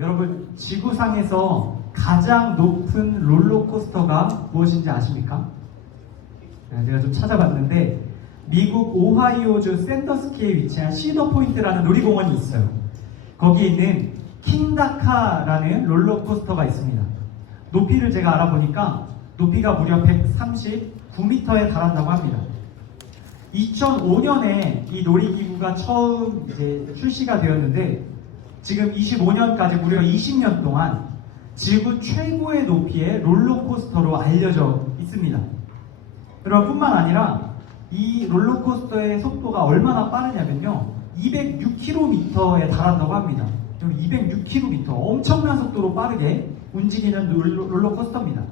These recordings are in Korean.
여러분, 지구상에서 가장 높은 롤러코스터가 무엇인지 아십니까? 제가 좀 찾아봤는데 미국 오하이오주 샌더스키에 위치한 시더 포인트라는 놀이공원이 있어요. 거기에 있는 킹다카라는 롤러코스터가 있습니다. 높이를 제가 알아보니까 높이가 무려 139m에 달한다고 합니다. 2005년에 이 놀이기구가 처음 이제 출시가 되었는데 지금 25년까지 무려 20년 동안 지구 최고의 높이의 롤러코스터로 알려져 있습니다. 여러분, 뿐만 아니라 이 롤러코스터의 속도가 얼마나 빠르냐면요, 206km에 달한다고 합니다. 206km, 엄청난 속도로 빠르게 움직이는 롤러코스터입니다.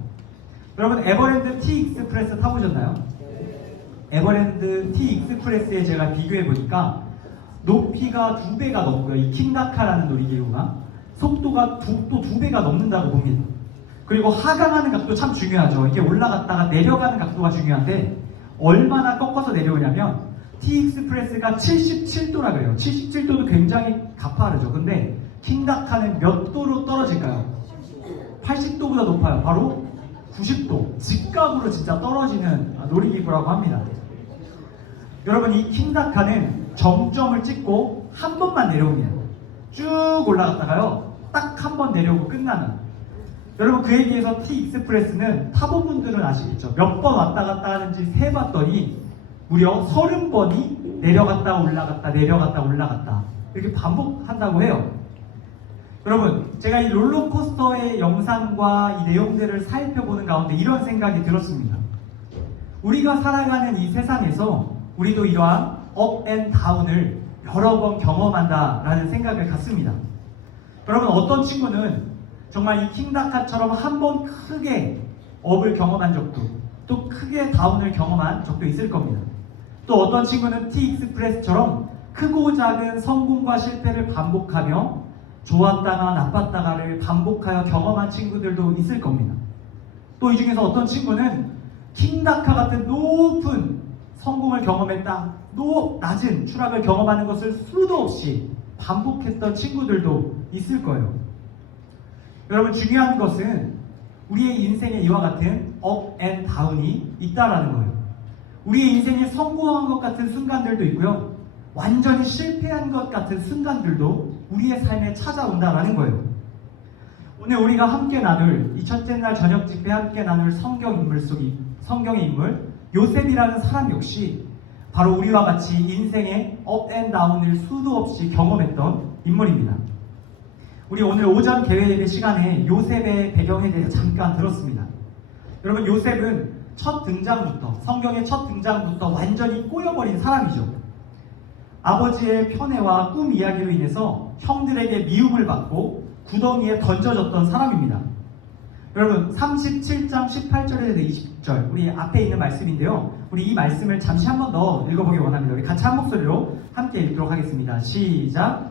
여러분, 에버랜드 T 익스프레스 타보셨나요? 에버랜드 T 익스프레스에 제가 비교해보니까 높이가 2배가 넘고요. 이 킹다카라는 놀이기구가 속도가 또 2배가 넘는다고 봅니다. 그리고 하강하는 각도 참 중요하죠. 이게 올라갔다가 내려가는 각도가 중요한데 얼마나 꺾어서 내려오냐면 T 익스프레스가 77도라 그래요. 77도도 굉장히 가파르죠. 근데 킹다카는 몇 도로 떨어질까요? 80도보다 높아요. 바로 90도. 직각으로 진짜 떨어지는 놀이기구라고 합니다. 여러분, 이 킹다카는 정점을 찍고 한 번만 내려옵니다. 쭉 올라갔다가요, 딱 한 번 내려오고 끝나는. 여러분, 그에 비해서 T 익스프레스는 타본 분들은 아시겠죠? 몇 번 왔다 갔다 하는지 세봤더니 무려 30번이 내려갔다 올라갔다 내려갔다 올라갔다 이렇게 반복한다고 해요. 여러분, 제가 이 롤러코스터의 영상과 이 내용들을 살펴보는 가운데 이런 생각이 들었습니다. 우리가 살아가는 이 세상에서 우리도 이러한 업 앤 다운을 여러 번 경험한다라는 생각을 갖습니다. 여러분, 어떤 친구는 정말 이 킹다카처럼 한 번 크게 업을 경험한 적도, 또 크게 다운을 경험한 적도 있을 겁니다. 또 어떤 친구는 T 익스프레스처럼 크고 작은 성공과 실패를 반복하며 좋았다가 나빴다가를 반복하여 경험한 친구들도 있을 겁니다. 또 이 중에서 어떤 친구는 킹다카 같은 높은 성공을 경험했다, 낮은 추락을 경험하는 것을 수도 없이 반복했던 친구들도 있을 거예요. 여러분, 중요한 것은 우리의 인생에 이와 같은 업 앤 다운이 있다라는 거예요. 우리의 인생에 성공한 것 같은 순간들도 있고요, 완전히 실패한 것 같은 순간들도 우리의 삶에 찾아온다라는 거예요. 오늘 우리가 함께 나눌 이 첫째 날 저녁 집회 함께 나눌 성경의 인물 요셉이라는 사람 역시 바로 우리와 같이 인생의 업 앤 다운을 수도 없이 경험했던 인물입니다. 우리 오늘 오전 개회 예배 시간에 요셉의 배경에 대해서 잠깐 들었습니다. 여러분, 요셉은 성경의 첫 등장부터 완전히 꼬여버린 사람이죠. 아버지의 편애와 꿈 이야기로 인해서 형들에게 미움을 받고 구덩이에 던져졌던 사람입니다. 여러분, 37장 18절에서 20절 우리 앞에 있는 말씀인데요, 우리 이 말씀을 잠시 한 번 더 읽어보기 원합니다. 우리 같이 한 목소리로 함께 읽도록 하겠습니다. 시작.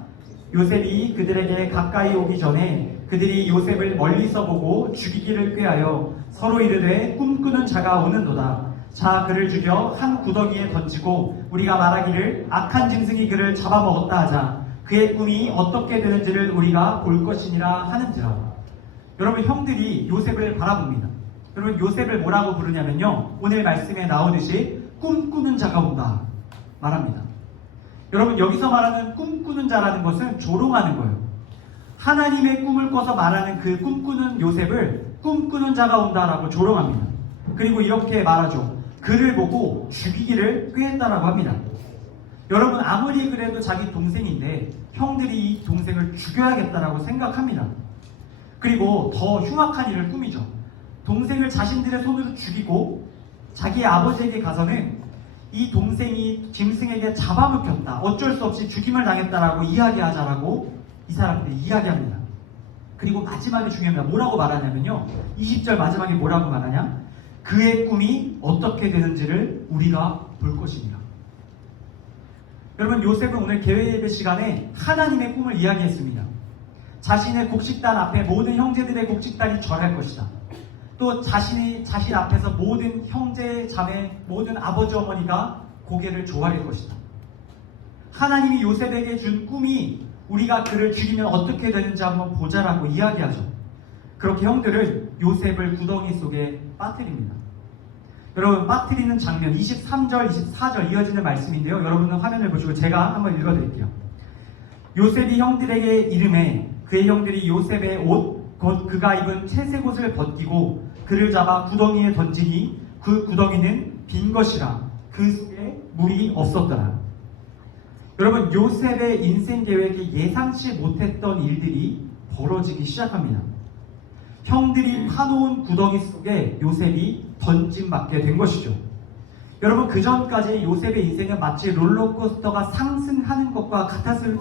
요셉이 그들에게 가까이 오기 전에 그들이 요셉을 멀리서 보고 죽이기를 꾀하여 서로 이르되 꿈꾸는 자가 오는도다. 자, 그를 죽여 한 구덩이에 던지고 우리가 말하기를 악한 짐승이 그를 잡아먹었다 하자. 그의 꿈이 어떻게 되는지를 우리가 볼 것이니라 하는지라. 여러분, 형들이 요셉을 바라봅니다. 여러분, 요셉을 뭐라고 부르냐면요, 오늘 말씀에 나오듯이 꿈꾸는 자가 온다 말합니다. 여러분, 여기서 말하는 꿈꾸는 자라는 것은 조롱하는 거예요. 하나님의 꿈을 꿔서 말하는 그 꿈꾸는 요셉을 꿈꾸는 자가 온다라고 조롱합니다. 그리고 이렇게 말하죠. 그를 보고 죽이기를 꾀했다라고 합니다. 여러분, 아무리 그래도 자기 동생인데 형들이 이 동생을 죽여야겠다라고 생각합니다. 그리고 더 흉악한 일을 꾸미죠. 동생을 자신들의 손으로 죽이고 자기 아버지에게 가서는 이 동생이 짐승에게 잡아먹혔다, 어쩔 수 없이 죽임을 당했다라고 이야기하자라고 이 사람들이 이야기합니다. 그리고 마지막에 중요합니다. 뭐라고 말하냐면요, 20절 마지막에 뭐라고 말하냐, 그의 꿈이 어떻게 되는지를 우리가 볼 것입니다. 여러분, 요셉은 오늘 개회 예배 시간에 하나님의 꿈을 이야기했습니다. 자신의 곡식단 앞에 모든 형제들의 곡식단이 절할 것이다. 또 자신 앞에서 모든 형제, 자매, 모든 아버지, 어머니가 고개를 조아릴 것이다. 하나님이 요셉에게 준 꿈이 우리가 그를 죽이면 어떻게 되는지 한번 보자라고 이야기하죠. 그렇게 형들은 요셉을 구덩이 속에 빠뜨립니다. 여러분, 빠뜨리는 장면 23절, 24절 이어지는 말씀인데요. 여러분은 화면을 보시고 제가 한번 읽어드릴게요. 요셉이 형들에게 이름해 그의 형들이 요셉의 옷, 곧 그가 입은 채색 옷을 벗기고 그를 잡아 구덩이에 던지니 그 구덩이는 빈 것이라 그 속에 물이 없었더라. 여러분, 요셉의 인생 계획에 예상치 못했던 일들이 벌어지기 시작합니다. 형들이 파놓은 구덩이 속에 요셉이 던짐받게 된 것이죠. 여러분, 그 전까지 요셉의 인생은 마치 롤러코스터가 상승하는 것과 같았을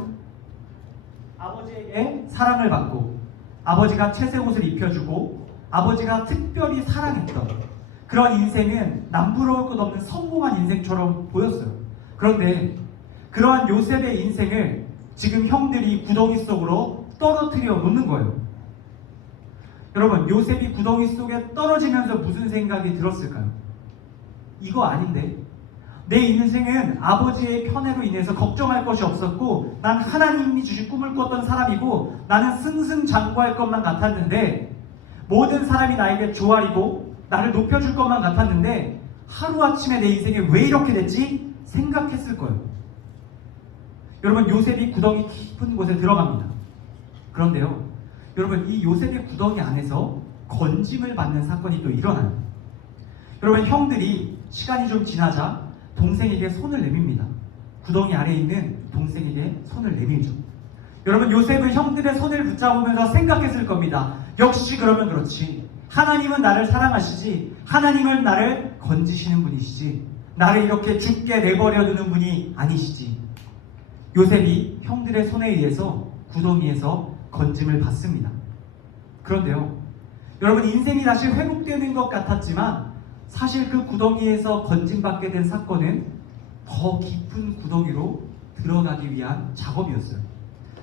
아버지에게 사랑을 받고 아버지가 채색 옷을 입혀주고 아버지가 특별히 사랑했던 그런 인생은 남부러울 것 없는 성공한 인생처럼 보였어요. 그런데 그러한 요셉의 인생을 지금 형들이 구덩이 속으로 떨어뜨려 놓는 거예요. 여러분, 요셉이 구덩이 속에 떨어지면서 무슨 생각이 들었을까요? 이거 아닌데? 내 인생은 아버지의 편애로 인해서 걱정할 것이 없었고 난 하나님이 주신 꿈을 꿨던 사람이고 나는 승승장구할 것만 같았는데 모든 사람이 나에게 조아리고 나를 높여줄 것만 같았는데 하루아침에 내 인생이 왜 이렇게 됐지? 생각했을 거예요. 여러분, 요셉이 구덩이 깊은 곳에 들어갑니다. 그런데요, 여러분, 이 요셉의 구덩이 안에서 건짐을 받는 사건이 또 일어나요. 여러분, 형들이 시간이 좀 지나자 동생에게 손을 내밉니다. 구덩이 아래에 있는 동생에게 손을 내밀죠. 여러분, 요셉은 형들의 손을 붙잡으면서 생각했을 겁니다. 역시 그러면 그렇지. 하나님은 나를 사랑하시지. 하나님은 나를 건지시는 분이시지. 나를 이렇게 죽게 내버려 두는 분이 아니시지. 요셉이 형들의 손에 의해서 구덩이에서 건짐을 받습니다. 그런데요, 여러분, 인생이 다시 회복되는 것 같았지만 사실 그 구덩이에서 건짐받게 된 사건은 더 깊은 구덩이로 들어가기 위한 작업이었어요.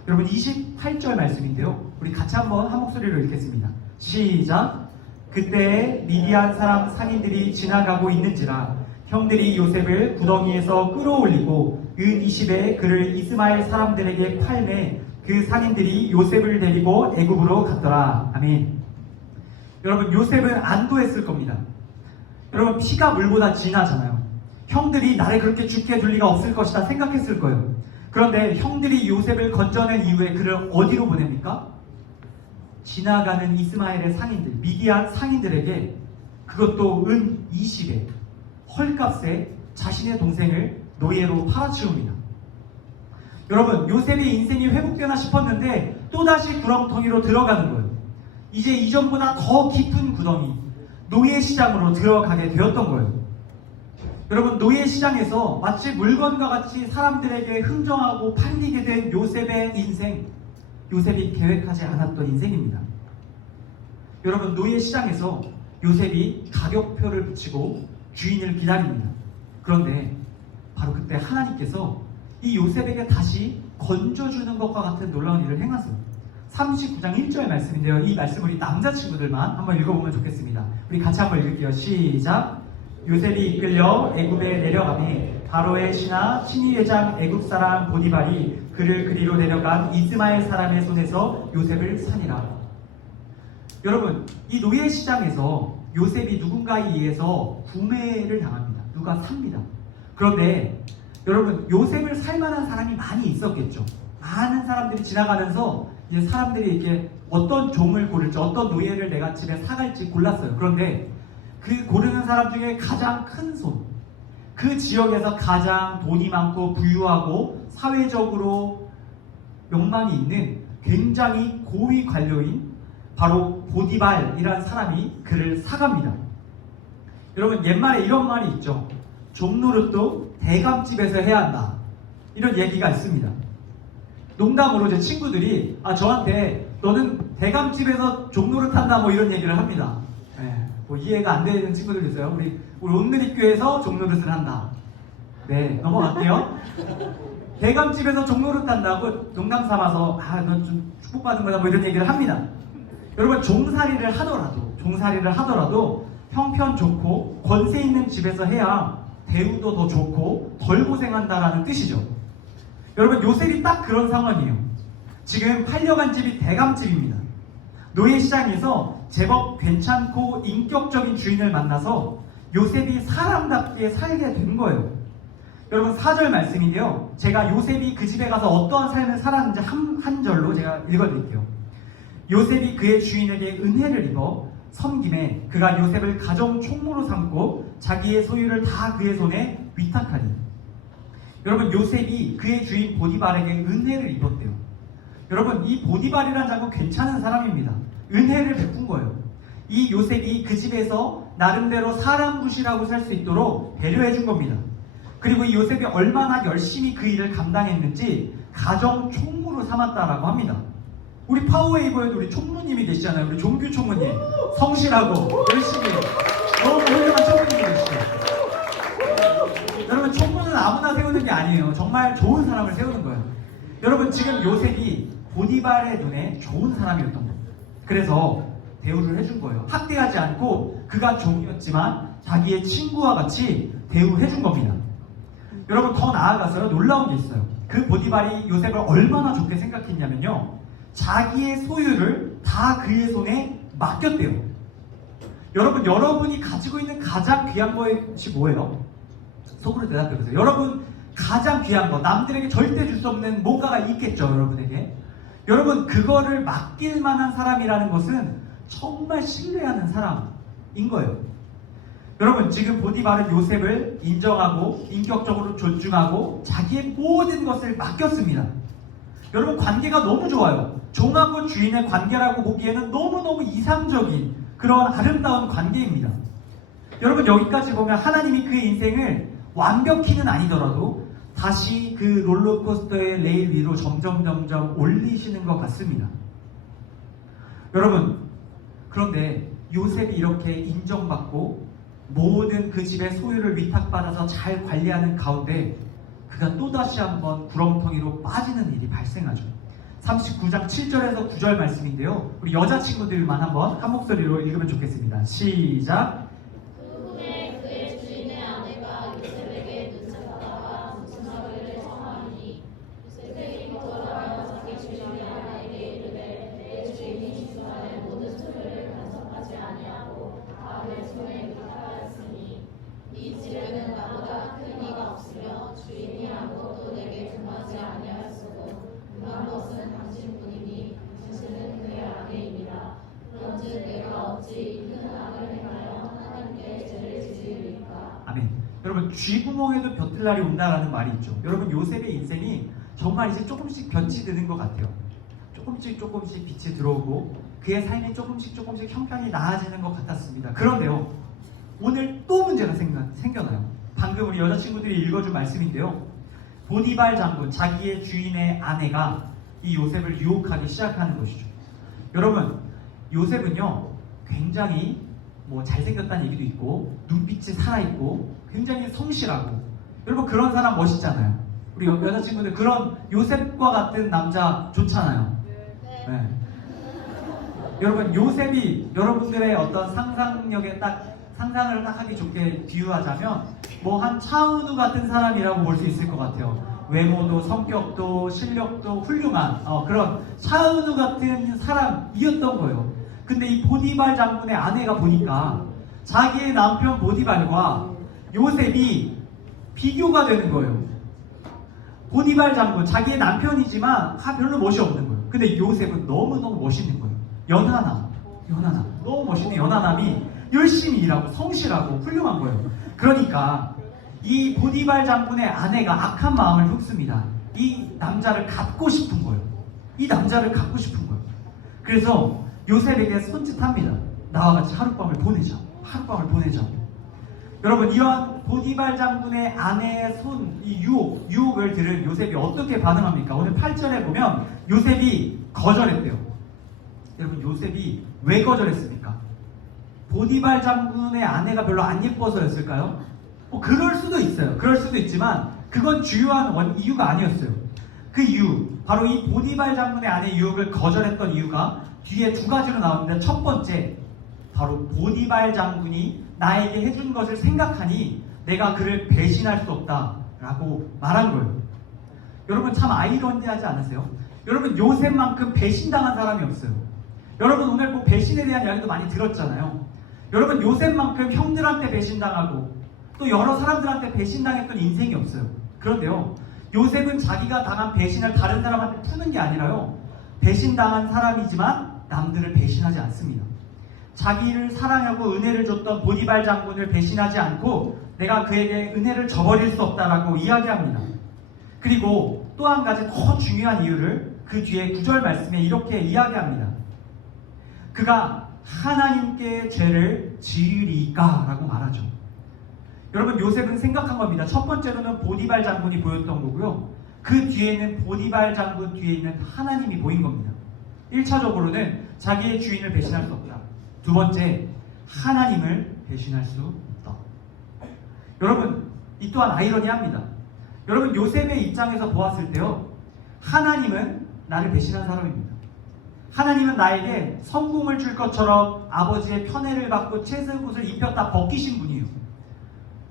여러분, 28절 말씀인데요, 우리 같이 한번 한 목소리로 읽겠습니다. 시작. 그때 미디안 사람 상인들이 지나가고 있는지라 형들이 요셉을 구덩이에서 끌어올리고 은 20에 그를 이스마엘 사람들에게 팔매 그 상인들이 요셉을 데리고 애굽으로 갔더라. 아멘. 여러분, 요셉은 안도했을 겁니다. 여러분, 피가 물보다 진하잖아요. 형들이 나를 그렇게 죽게 둘 리가 없을 것이다 생각했을 거예요. 그런데 형들이 요셉을 건져낸 이후에 그를 어디로 보냅니까? 지나가는 이스마엘의 상인들, 미디안 상인들에게, 그것도 은 20에 헐값에 자신의 동생을 노예로 팔아치웁니다. 여러분, 요셉의 인생이 회복되나 싶었는데 또다시 구렁텅이로 들어가는 거예요. 이제 이전보다 더 깊은 구덩이, 노예 시장으로 들어가게 되었던 거예요. 여러분, 노예 시장에서 마치 물건과 같이 사람들에게 흥정하고 팔리게 된 요셉의 인생, 요셉이 계획하지 않았던 인생입니다. 여러분, 노예 시장에서 요셉이 가격표를 붙이고 주인을 기다립니다. 그런데 바로 그때 하나님께서 이 요셉에게 다시 건져주는 것과 같은 놀라운 일을 행하세요. 39장 1절 말씀인데요, 이 말씀 우리 남자친구들만 한번 읽어보면 좋겠습니다. 우리 같이 한번 읽을게요. 시작. 요셉이 이끌려 애굽에 내려가매 바로의 신하 신위회장 애굽 사람 보디발이 그를 그리로 내려간 이스마엘 사람의 손에서 요셉을 사니라. 여러분, 이 노예 시장에서 요셉이 누군가에 의해서 구매를 당합니다. 누가 삽니다. 그런데 여러분, 요셉을 살만한 사람이 많이 있었겠죠. 많은 사람들이 지나가면서 이제 사람들이 이렇게 어떤 종을 고를지, 어떤 노예를 내가 집에 사갈지 골랐어요. 그런데 그 고르는 사람 중에 가장 큰 손, 그 지역에서 가장 돈이 많고 부유하고 사회적으로 욕망이 있는 굉장히 고위 관료인 바로 보디발이라는 사람이 그를 사갑니다. 여러분, 옛말에 이런 말이 있죠. 종노릇도 대감집에서 해야 한다, 이런 얘기가 있습니다. 농담으로 제 친구들이 저한테 너는 대감집에서 종노릇 한다 뭐 이런 얘기를 합니다. 뭐 이해가 안 되는 친구들 있어요. 우리 온누리교회에서 종노릇을 한다. 네, 넘어갈게요. 대감집에서 종노릇 한다고 농담 삼아서 넌 좀 축복받은 거다 뭐 이런 얘기를 합니다. 여러분, 종살이를 하더라도 형편 좋고 권세 있는 집에서 해야 대우도 더 좋고 덜 고생한다라는 뜻이죠. 여러분, 요셉이 딱 그런 상황이에요. 지금 팔려간 집이 대감집입니다. 노예시장에서 제법 괜찮고 인격적인 주인을 만나서 요셉이 사람답게 살게 된 거예요. 여러분 4절 말씀인데요. 제가 요셉이 그 집에 가서 어떠한 삶을 살았는지 한 절로 제가 읽어드릴게요. 요셉이 그의 주인에게 은혜를 입어 섬김에 그가 요셉을 가정 총무로 삼고 자기의 소유를 다 그의 손에 위탁하니. 여러분 요셉이 그의 주인 보디발에게 은혜를 입었대요. 여러분 이 보디발이라는 장군 괜찮은 사람입니다. 은혜를 베푼 거예요. 이 요셉이 그 집에서 나름대로 사람 부시라고 살 수 있도록 배려해 준 겁니다. 그리고 이 요셉이 얼마나 열심히 그 일을 감당했는지 가정 총무로 삼았다라고 합니다. 우리 파워웨이버에도 우리 총무님이 계시잖아요. 우리 종규 총무님 성실하고 열심히 너무 훌륭한 총무님이 계시죠. 여러분 총무는 아무나 세우는 게 아니에요. 정말 좋은 사람을 세우는 거예요. 여러분 지금 요셉이 보디발의 눈에 좋은 사람이었던 거예요. 그래서 대우를 해준 거예요. 학대하지 않고 그가 종이었지만 자기의 친구와 같이 대우해준 겁니다. 여러분 더 나아가서요 놀라운 게 있어요. 그 보디발이 요셉을 얼마나 좋게 생각했냐면요, 자기의 소유를 다 그의 손에 맡겼대요. 여러분 여러분이 가지고 있는 가장 귀한 것이 뭐예요? 속으로 대답해보세요. 여러분 가장 귀한 거, 남들에게 절대 줄 수 없는 뭔가가 있겠죠. 여러분에게. 여러분 그거를 맡길 만한 사람이라는 것은 정말 신뢰하는 사람인 거예요. 여러분 지금 보디발은 요셉을 인정하고 인격적으로 존중하고 자기의 모든 것을 맡겼습니다. 여러분 관계가 너무 좋아요. 종하고 주인의 관계라고 보기에는 너무너무 이상적인 그런 아름다운 관계입니다. 여러분 여기까지 보면 하나님이 그의 인생을 완벽히는 아니더라도 다시 그 롤러코스터의 레일 위로 점점 올리시는 것 같습니다. 여러분 그런데 요셉이 이렇게 인정받고 모든 그 집의 소유를 위탁받아서 잘 관리하는 가운데 그가 또다시 한번 구렁텅이로 빠지는 일이 발생하죠. 39장 7절에서 9절 말씀인데요. 우리 여자친구들만 한번 한 목소리로 읽으면 좋겠습니다. 시작! 후에 그의 주인의 아내가 요셉에게 눈치받다가 무슨 말을 청하니 요셉이 돌아와 자기 주인의 아내에게 이르되 내 주인이 주간에 모든 소유를 간섭하지 아니하고 다 내 손에 위탁하였으니 이 집에는 나보다 큰 이가 없으며 주인이 아무것도 내게 금하지 아니하였으고 금한 것은 당신뿐이니 당신은 그의 아내입니다. 그런즉 내가 어찌 큰 악을 행하여 하나님께 죄를 지으리까. 아멘. 여러분 쥐구멍에도 벼틀날이 온다라는 말이 있죠. 여러분 요셉의 인생이 정말 이제 조금씩 볕이 드는 것 같아요. 조금씩 빛이 들어오고 그의 삶이 조금씩 형편이 나아지는 것 같았습니다. 그런데요 오늘 또 문제가 생겨나요. 방금 우리 여자친구들이 읽어준 말씀인데요. 보디발 장군, 자기의 주인의 아내가 이 요셉을 유혹하기 시작하는 것이죠. 여러분 요셉은요 굉장히 잘생겼다는 얘기도 있고 눈빛이 살아있고 굉장히 성실하고, 여러분 그런 사람 멋있잖아요. 우리 여자친구들 그런 요셉과 같은 남자 좋잖아요. 네. 여러분 요셉이 여러분들의 어떤 상상력에 상상을 딱 하기 좋게 비유하자면 한 차은우 같은 사람이라고 볼 수 있을 것 같아요. 외모도 성격도 실력도 훌륭한 그런 차은우 같은 사람이었던 거예요. 근데 이 보디발 장군의 아내가 보니까 자기의 남편 보디발과 요셉이 비교가 되는 거예요. 보디발 장군 자기의 남편이지만 별로 멋이 없는 거예요. 근데 요셉은 너무너무 멋있는 거예요. 연하남 너무 멋있는 연하남이 열심히 일하고 성실하고 훌륭한 거예요. 그러니까 이 보디발 장군의 아내가 악한 마음을 흡습니다. 이 남자를 갖고 싶은 거예요. 그래서 요셉에게 손짓합니다. 나와 같이 하룻밤을 보내자. 여러분 이러한 보디발 장군의 아내의 이 유혹을 들은 요셉이 어떻게 반응합니까? 오늘 8절에 보면 요셉이 거절했대요. 여러분 요셉이 왜 거절했습니까? 보디발 장군의 아내가 별로 안 예뻐서였을까요? 그럴 수도 있어요. 그럴 수도 있지만 그건 주요한 이유가 아니었어요. 그 이유, 바로 이 보디발 장군의 아내의 유혹을 거절했던 이유가 뒤에 두 가지로 나오는데, 첫 번째, 바로 보디발 장군이 나에게 해준 것을 생각하니 내가 그를 배신할 수 없다라고 말한 거예요. 여러분 참 아이러니하지 않으세요? 여러분 요셉만큼 배신당한 사람이 없어요. 여러분 오늘 뭐 배신에 대한 이야기도 많이 들었잖아요. 여러분 요셉만큼 형들한테 배신당하고 또 여러 사람들한테 배신당했던 인생이 없어요. 그런데요, 요셉은 자기가 당한 배신을 다른 사람한테 푸는 게 아니라요, 배신당한 사람이지만 남들을 배신하지 않습니다. 자기를 사랑하고 은혜를 줬던 보디발 장군을 배신하지 않고 내가 그에게 은혜를 저버릴 수 없다라고 이야기합니다. 그리고 또 한 가지 더 중요한 이유를 그 뒤에 9절 말씀에 이렇게 이야기합니다. 그가 하나님께 죄를 지으리까 라고 말하죠. 여러분 요셉은 생각한 겁니다. 첫 번째로는 보디발 장군이 보였던 거고요, 그 뒤에는 보디발 장군 뒤에 있는 하나님이 보인 겁니다. 1차적으로는 자기의 주인을 배신할 수 없다. 두 번째, 하나님을 배신할 수 없다. 여러분 이 또한 아이러니합니다. 여러분 요셉의 입장에서 보았을 때요, 하나님은 나를 배신한 사람입니다. 하나님은 나에게 성공을 줄 것처럼 아버지의 편애를 받고 채색옷을 입혔다 벗기신 분이에요.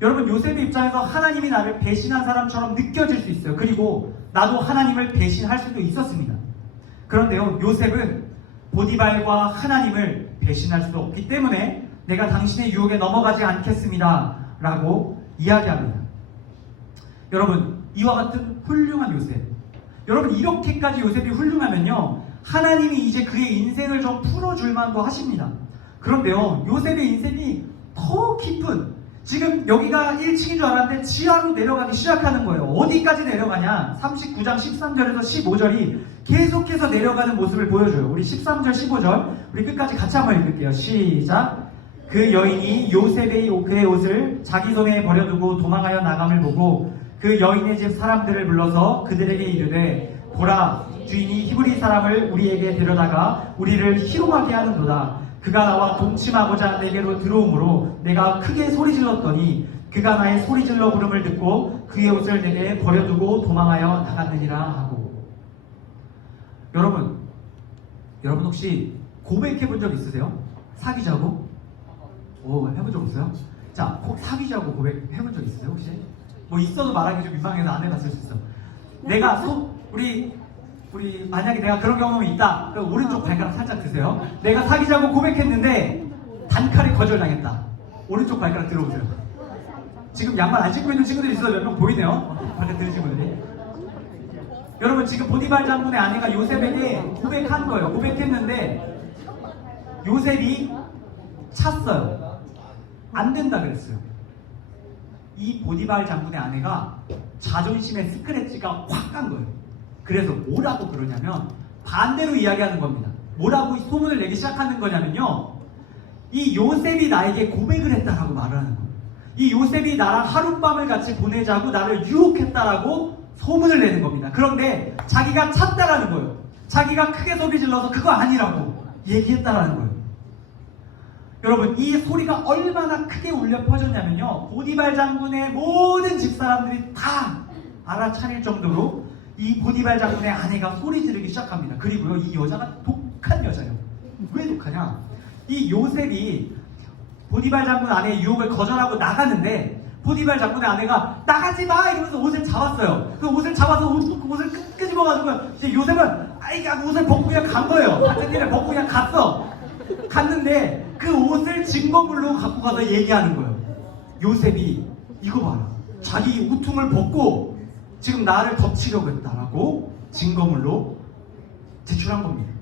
여러분 요셉의 입장에서 하나님이 나를 배신한 사람처럼 느껴질 수 있어요. 그리고 나도 하나님을 배신할 수도 있었습니다. 그런데요, 요셉은 보디발과 하나님을 배신할 수 없기 때문에 내가 당신의 유혹에 넘어가지 않겠습니다 라고 이야기합니다. 여러분 이와 같은 훌륭한 요셉, 여러분 이렇게까지 요셉이 훌륭하면요, 하나님이 이제 그의 인생을 좀 풀어줄 만도 하십니다. 그런데요, 요셉의 인생이 더 깊은, 지금 여기가 1층인 줄 알았는데 지하로 내려가기 시작하는 거예요. 어디까지 내려가냐? 39장 13절에서 15절이 계속해서 내려가는 모습을 보여줘요. 우리 13절 15절 우리 끝까지 같이 한번 읽을게요. 시작. 그 여인이 요셉의 그의 옷을 자기 손에 버려두고 도망하여 나감을 보고 그 여인의 집 사람들을 불러서 그들에게 이르되 보라, 주인이 히브리 사람을 우리에게 데려다가 우리를 희롱하게 하는도다. 그가 나와 동침하고자 내게로 들어오므로 내가 크게 소리질렀더니 그가 나의 소리질러 부름을 듣고 그의 옷을 내게 버려두고 도망하여 나갔느니라 하고. 여러분 혹시 고백해 본 적 있으세요? 사귀자고? 해본 적 없어요? 자, 사귀자고 고백해 본 적 있으세요 혹시? 뭐 있어도 말하기 좀 민망해서 안 해봤을 수 있어. 내가 우리 만약에 내가 그런 경험이 있다, 그럼 오른쪽 발가락 살짝 드세요. 내가 사귀자고 고백했는데 단칼에 거절당했다. 오른쪽 발가락 들어보세요. 지금 양말 안 신고 있는 친구들이 있어서 몇 명 보이네요. 발가락 드는 친구들이. 여러분 지금 보디발 장군의 아내가 요셉에게 고백한 거예요. 고백했는데 요셉이 찼어요. 안 된다 그랬어요. 이 보디발 장군의 아내가 자존심의 스크래치가 확 간 거예요. 그래서 뭐라고 그러냐면 반대로 이야기하는 겁니다. 뭐라고 소문을 내기 시작하는 거냐면요, 이 요셉이 나에게 고백을 했다라고 말을 하는 거예요. 이 요셉이 나랑 하룻밤을 같이 보내자고 나를 유혹했다라고 소문을 내는 겁니다. 그런데 자기가 찼다라는 거예요. 자기가 크게 소리 질러서 그거 아니라고 얘기했다라는 거예요. 여러분 이 소리가 얼마나 크게 울려 퍼졌냐면요, 보디발 장군의 모든 집사람들이 다 알아차릴 정도로 이 보디발 장군의 아내가 소리 지르기 시작합니다. 그리고요, 이 여자가 독한 여자예요. 왜 독하냐? 이 요셉이 보디발 장군 아내의 유혹을 거절하고 나가는데 보디발 장군의 아내가 나가지 마 이러면서 옷을 잡았어요. 그 옷을 잡아서 옷을 끄집어가지고 이제 요셉은 옷을 벗고 그냥 간 거예요. 같은 일에 벗고 그냥 갔어. 갔는데 그 옷을 증거물로 갖고 가서 얘기하는 거예요. 요셉이 이거 봐라, 자기 우퉁을 벗고 지금 나를 덮치려고 했다라고 증거물로 제출한 겁니다.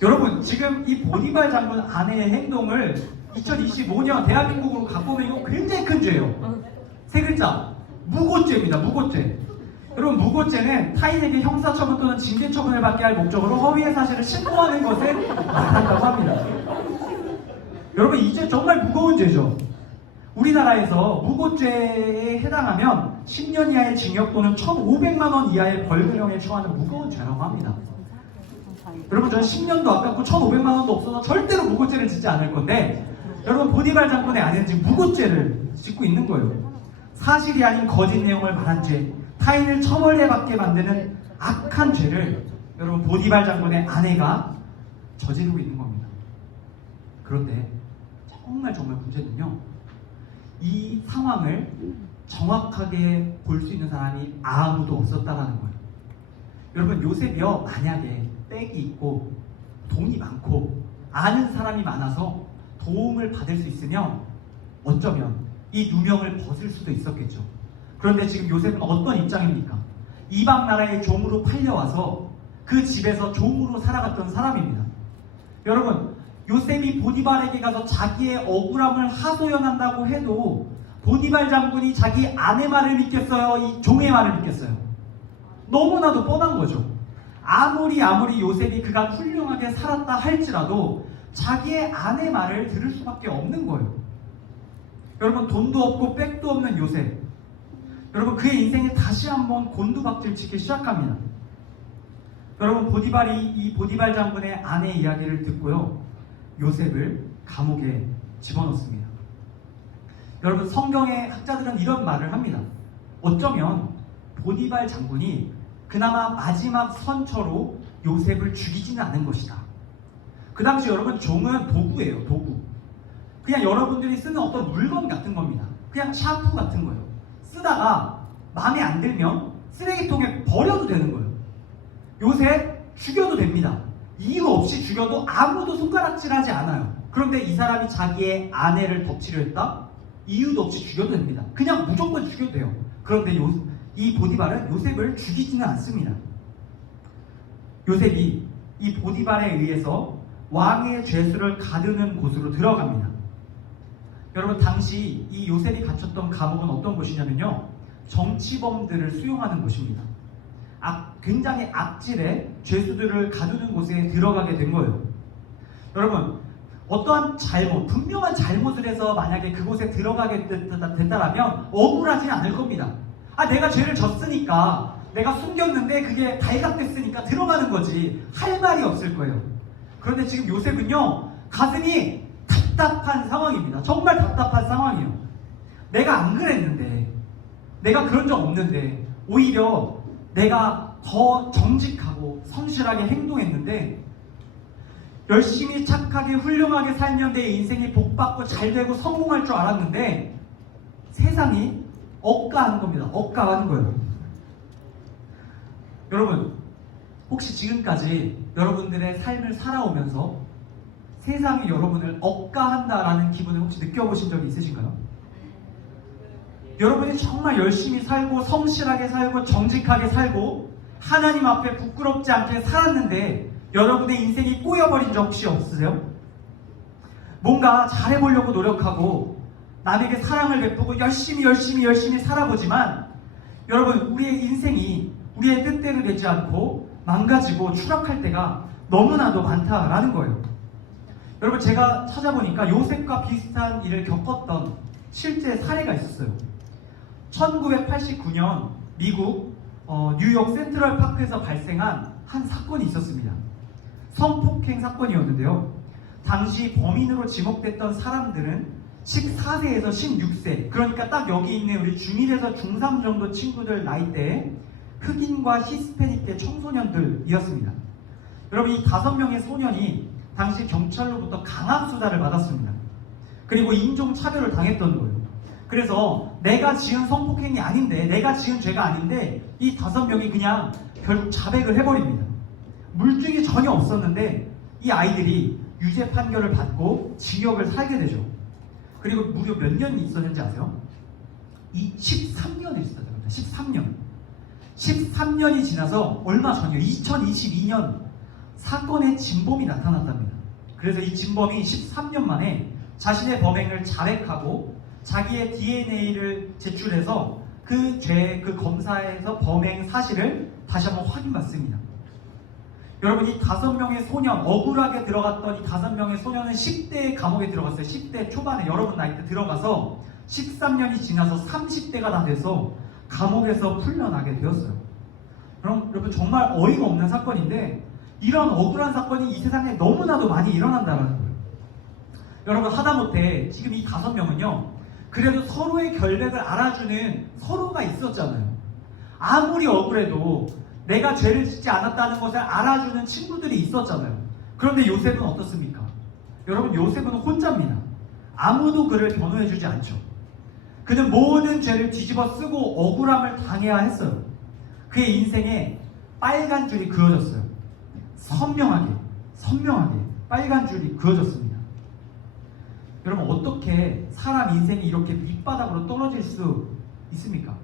여러분 지금 이 보디발 장군 아내의 행동을 2025년 대한민국으로 갖고 오면 이거 굉장히 큰 죄예요. 세 글자, 무고죄입니다. 무고죄. 여러분 무고죄는 타인에게 형사처분 또는 징계처분을 받게 할 목적으로 허위의 사실을 신고하는 것을 말한다고 합니다. 여러분 이 죄 정말 무거운 죄죠. 우리나라에서 무고죄에 해당하면 10년 이하의 징역 또는 1,500만 원 이하의 벌금형에 처하는 무거운 죄라고 합니다. 여러분 저는 10년도 아깝고 1,500만 원도 없어서 절대로 무고죄를 짓지 않을 건데, 여러분 보디발 장군의 아내는 지금 무고죄를 짓고 있는 거예요. 사실이 아닌 거짓 내용을 말한 죄, 타인을 처벌해받게 만드는 악한 죄를 여러분 보디발 장군의 아내가 저지르고 있는 겁니다. 그런데 정말 문제는요, 이 상황을 정확하게 볼 수 있는 사람이 아무도 없었다라는 거예요. 여러분 요셉이요 만약에 빽이 있고 돈이 많고 아는 사람이 많아서 도움을 받을 수 있으면 어쩌면 이 누명을 벗을 수도 있었겠죠. 그런데 지금 요셉은 어떤 입장입니까? 이방 나라의 종으로 팔려와서 그 집에서 종으로 살아갔던 사람입니다. 여러분 요셉이 보디발에게 가서 자기의 억울함을 하소연한다고 해도 보디발 장군이 자기 아내 말을 믿겠어요? 이 종의 말을 믿겠어요? 너무나도 뻔한 거죠. 아무리 요셉이 그간 훌륭하게 살았다 할지라도 자기의 아내 말을 들을 수밖에 없는 거예요. 여러분 돈도 없고 빽도 없는 요셉, 여러분 그의 인생에 다시 한번 곤두박질 치기 시작합니다. 여러분 이 보디발 장군의 아내 이야기를 듣고요 요셉을 감옥에 집어넣습니다. 여러분 성경의 학자들은 이런 말을 합니다. 어쩌면 보디발 장군이 그나마 마지막 선처로 요셉을 죽이지는 않은 것이다. 그 당시 여러분 종은 도구예요. 도구. 그냥 여러분들이 쓰는 어떤 물건 같은 겁니다. 그냥 샤프 같은 거예요. 쓰다가 마음에 안 들면 쓰레기통에 버려도 되는 거예요. 요셉 죽여도 됩니다. 이유 없이 죽여도 아무도 손가락질하지 않아요. 그런데 이 사람이 자기의 아내를 덮치려 했다? 이유도 없이 죽여도 됩니다. 그냥 무조건 죽여도 돼요. 그런데 이 보디발은 요셉을 죽이지는 않습니다. 요셉이 이 보디발에 의해서 왕의 죄수를 가두는 곳으로 들어갑니다. 여러분 당시 이 요셉이 갇혔던 감옥은 어떤 곳이냐면요 정치범들을 수용하는 곳입니다. 굉장히 악질의 죄수들을 가두는 곳에 들어가게 된 거예요. 여러분 어떠한 분명한 잘못을 해서 만약에 그곳에 들어가게 됐다라면 억울하지 않을 겁니다. 내가 죄를 졌으니까 내가 숨겼는데 그게 발각됐으니까 들어가는 거지 할 말이 없을 거예요. 그런데 지금 요셉은요 가슴이 답답한 상황입니다. 정말 답답한 상황이에요. 내가 안 그랬는데, 내가 그런 적 없는데 오히려 내가 더 정직하고 성실하게 행동했는데 열심히 착하게 훌륭하게 살면 내 인생이 복받고 잘되고 성공할 줄 알았는데 세상이 억까하는 겁니다. 억까하는 거예요. 여러분 혹시 지금까지 여러분들의 삶을 살아오면서 세상이 여러분을 억까한다라는 기분을 혹시 느껴보신 적이 있으신가요? 여러분이 정말 열심히 살고 성실하게 살고 정직하게 살고 하나님 앞에 부끄럽지 않게 살았는데 여러분의 인생이 꼬여버린 적 혹시 없으세요? 뭔가 잘해보려고 노력하고 남에게 사랑을 베푸고 열심히 살아보지만 여러분 우리의 인생이 우리의 뜻대로 되지 않고 망가지고 추락할 때가 너무나도 많다라는 거예요. 여러분 제가 찾아보니까 요셉과 비슷한 일을 겪었던 실제 사례가 있었어요. 1989년 미국 뉴욕 센트럴파크에서 발생한 한 사건이 있었습니다. 성폭행 사건이었는데요. 당시 범인으로 지목됐던 사람들은 14세에서 16세, 그러니까 딱 여기 있는 우리 중1에서 중3 정도 친구들 나이대에 흑인과 히스패닉계 청소년들이었습니다. 여러분 이 5명의 소년이 당시 경찰로부터 강압 수사를 받았습니다. 그리고 인종차별을 당했던 거예요. 그래서 내가 지은 성폭행이 아닌데, 내가 지은 죄가 아닌데 이 5명이 그냥 결국 자백을 해버립니다. 물증이 전혀 없었는데 이 아이들이 유죄 판결을 받고 징역을 살게 되죠. 그리고 무려 몇 년이 있었는지 아세요? 이 13년을 있었던 겁니다. 13년. 13년이 지나서 얼마 전이요. 2022년 사건의 진범이 나타났답니다. 그래서 이 진범이 13년 만에 자신의 범행을 자백하고 자기의 DNA를 제출해서 그 검사에서 범행 사실을 다시 한번 확인받습니다. 여러분 이 5명의 소년, 억울하게 들어갔던 이 5명의 소년은 10대의 감옥에 들어갔어요. 10대 초반에 여러분 나이 때 들어가서 13년이 지나서 30대가 다 돼서 감옥에서 풀려나게 되었어요. 그럼 여러분 정말 어이가 없는 사건인데 이런 억울한 사건이 이 세상에 너무나도 많이 일어난다는 거예요. 여러분 하다못해 지금 이 5명은요 그래도 서로의 결백을 알아주는 서로가 있었잖아요. 아무리 억울해도 내가 죄를 짓지 않았다는 것을 알아주는 친구들이 있었잖아요. 그런데 요셉은 어떻습니까? 여러분 요셉은 혼자입니다. 아무도 그를 변호해주지 않죠. 그는 모든 죄를 뒤집어 쓰고 억울함을 당해야 했어요. 그의 인생에 빨간 줄이 그어졌어요. 선명하게 빨간 줄이 그어졌습니다. 여러분, 어떻게 사람 인생이 이렇게 밑바닥으로 떨어질 수 있습니까?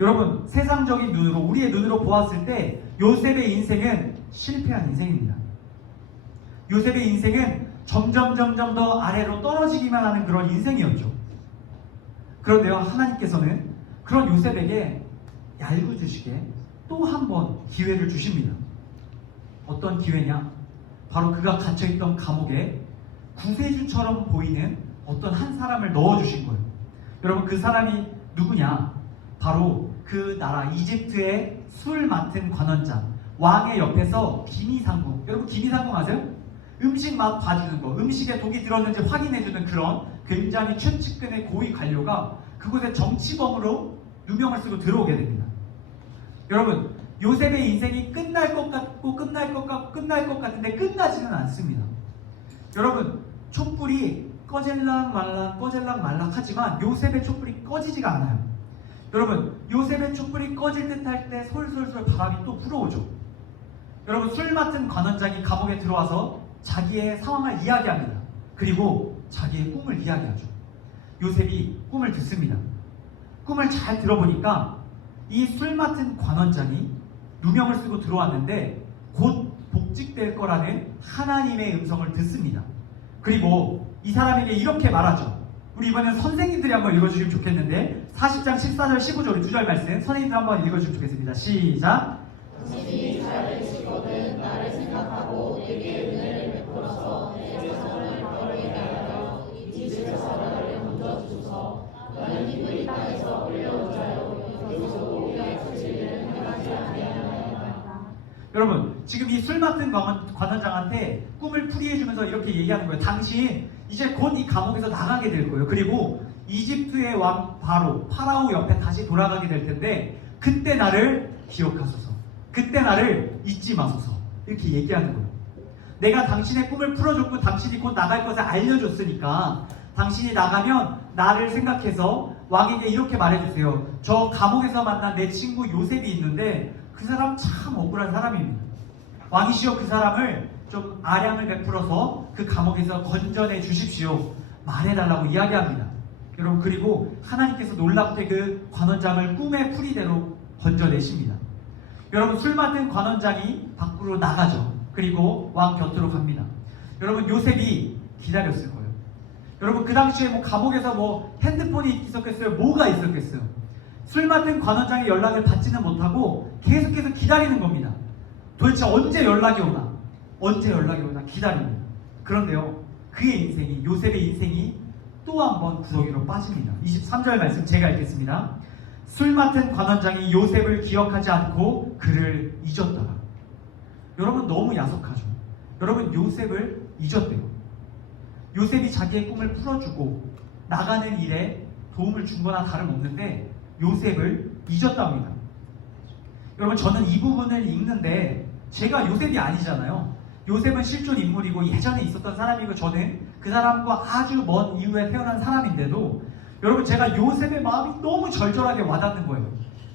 여러분, 세상적인 눈으로, 우리의 눈으로 보았을 때 요셉의 인생은 실패한 인생입니다. 요셉의 인생은 점점 더 아래로 떨어지기만 하는 그런 인생이었죠. 그런데요, 하나님께서는 그런 요셉에게 얄궂으시게 또 한 번 기회를 주십니다. 어떤 기회냐? 바로 그가 갇혀있던 감옥에 구세주처럼 보이는 어떤 한 사람을 넣어주신 거예요. 여러분, 그 사람이 누구냐? 바로 그 나라 이집트의 술 맡은 관원장, 왕의 옆에서 기미상궁. 여러분, 기미상궁 아세요? 음식 맛 봐주는 거, 음식에 독이 들었는지 확인해주는 그런 굉장히 최측근의 고위 관료가 그곳에 정치범으로 누명을 쓰고 들어오게 됩니다. 여러분, 요셉의 인생이 끝날 것 같은데 끝나지는 않습니다. 여러분, 촛불이 꺼질락 말락 하지만 요셉의 촛불이 꺼지지가 않아요. 여러분, 요셉의 촛불이 꺼질 듯 할 때 솔솔솔 바람이 또 불어오죠. 여러분, 술 맡은 관원장이 감옥에 들어와서 자기의 상황을 이야기합니다. 그리고 자기의 꿈을 이야기하죠. 요셉이 꿈을 듣습니다. 꿈을 잘 들어보니까 이 술 맡은 관원장이 누명을 쓰고 들어왔는데 곧 복직될 거라는 하나님의 음성을 듣습니다. 그리고 이 사람에게 이렇게 말하죠. 우리 이번엔 선생님들이 한번 읽어주시면 좋겠는데 40장 14절 15절 2절 말씀 선생님들 한번 읽어주시면 좋겠습니다. 시작. 당신이 잘 되시거든 나를 생각하고 내게 은혜를 베풀어서 내 자손을 바르게 하여 이 집에서 나를 건져 주소서. 너는 히브리 땅에서 끌려온 자여 여기서도 우리가 그칠 일을 행하지 아니하였나이다. 여러분, 지금 이 술 맡은 관원장한테 꿈을 풀이해주면서 이렇게 얘기하는 거예요. 당신 이제 곧 이 감옥에서 나가게 될 거예요. 그리고 이집트의 왕 파라오 옆에 다시 돌아가게 될 텐데 그때 나를 기억하소서. 그때 나를 잊지 마소서. 이렇게 얘기하는 거예요. 내가 당신의 꿈을 풀어줬고 당신이 곧 나갈 것을 알려줬으니까 당신이 나가면 나를 생각해서 왕에게 이렇게 말해주세요. 저 감옥에서 만난 내 친구 요셉이 있는데 그 사람 참 억울한 사람입니다. 왕이시여 그 사람을 좀 아량을 베풀어서 그 감옥에서 건져내 주십시오. 말해달라고 이야기합니다. 여러분, 그리고 하나님께서 놀랍게 그 관원장을 꿈의 풀이대로 건져내십니다. 여러분, 술 맡은 관원장이 밖으로 나가죠. 그리고 왕 곁으로 갑니다. 여러분, 요셉이 기다렸을 거예요. 여러분, 그 당시에 뭐 감옥에서 뭐 핸드폰이 있었겠어요? 뭐가 있었겠어요? 술 맡은 관원장의 연락을 받지는 못하고 계속해서 기다리는 겁니다. 도대체 언제 연락이 오나? 기다립니다. 그런데요, 그의 인생이, 요셉의 인생이 또 한 번 구더기로 빠집니다. 23절 말씀 제가 읽겠습니다. 술 맡은 관원장이 요셉을 기억하지 않고 그를 잊었더라. 여러분, 너무 야속하죠. 여러분, 요셉을 잊었대요. 요셉이 자기의 꿈을 풀어주고 나가는 일에 도움을 준 거나 다름없는데 요셉을 잊었답니다. 여러분, 저는 이 부분을 읽는데 제가 요셉이 아니잖아요. 요셉은 실존 인물이고 예전에 있었던 사람이고 저는 그 사람과 아주 먼 이후에 태어난 사람인데도 여러분, 제가 요셉의 마음이 너무 절절하게 와닿는 거예요.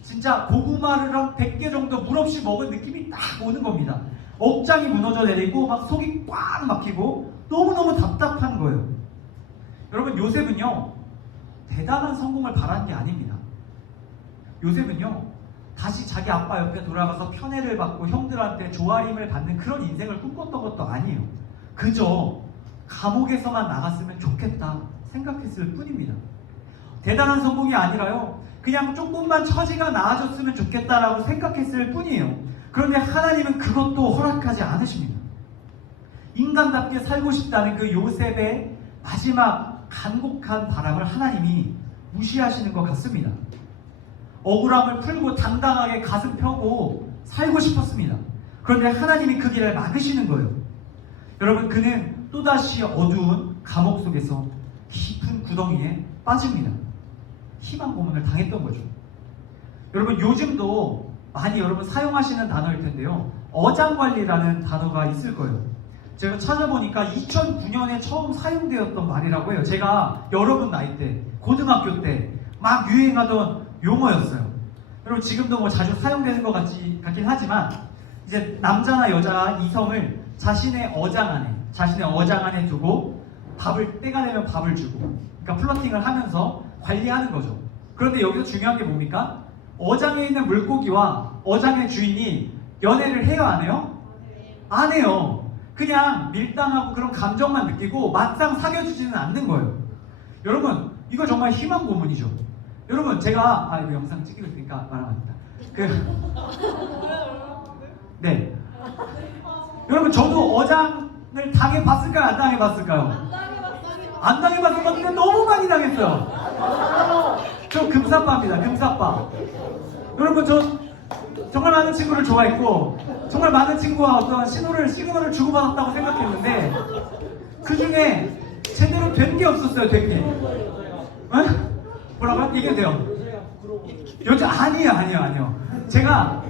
진짜 고구마를 한 100개 정도 물없이 먹은 느낌이 딱 오는 겁니다. 억장이 무너져 내리고 막 속이 꽉 막히고 너무너무 답답한 거예요. 여러분, 요셉은요 대단한 성공을 바라는 게 아닙니다. 요셉은요 다시 자기 아빠 옆에 돌아가서 편애를 받고 형들한테 조아림을 받는 그런 인생을 꿈꿨던 것도 아니에요. 그저 감옥에서만 나갔으면 좋겠다 생각했을 뿐입니다. 대단한 성공이 아니라요 그냥 조금만 처지가 나아졌으면 좋겠다라고 생각했을 뿐이에요. 그런데 하나님은 그것도 허락하지 않으십니다. 인간답게 살고 싶다는 그 요셉의 마지막 간곡한 바람을 하나님이 무시하시는 것 같습니다. 억울함을 풀고 당당하게 가슴 펴고 살고 싶었습니다. 그런데 하나님이 그 길을 막으시는 거예요. 여러분, 그는 또다시 어두운 감옥 속에서 깊은 구덩이에 빠집니다. 희망 고문을 당했던 거죠. 여러분, 요즘도 많이 여러분 사용하시는 단어일 텐데요. 어장관리라는 단어가 있을 거예요. 제가 찾아보니까 2009년에 처음 사용되었던 말이라고 해요. 제가 여러분 나이 때, 고등학교 때 막 유행하던 용어였어요. 여러분 지금도 뭐 자주 사용되는 것 같긴 하지만 이제 남자나 여자 이성을 자신의 어장 안에 두고 때가 되면 밥을 주고, 그러니까 플러팅을 하면서 관리하는 거죠. 그런데 여기서 중요한 게 뭡니까? 어장에 있는 물고기와 어장의 주인이 연애를 해요, 안 해요? 안 해요. 그냥 밀당하고 그런 감정만 느끼고 막상 사귀어주지는 않는 거예요. 여러분, 이거 정말 희망 고문이죠. 여러분, 제가 이거 영상 찍히고 있으니까 말하면 안 됩니다. 네. 여러분, 저도 어장을 당해봤을까요? 안 당해봤을까요? 안 당해봤을 것 같은데 너무 많이 당했어요. 저 금사빠입니다. 금사빠. 여러분, 저 정말 많은 친구를 좋아했고 정말 많은 친구와 어떤 시그널을 주고받았다고 생각했는데 그 중에 제대로 된 게 없었어요. 된 게. 뭐라고요? 얘기해도 돼요. 여자 아니에요. 제가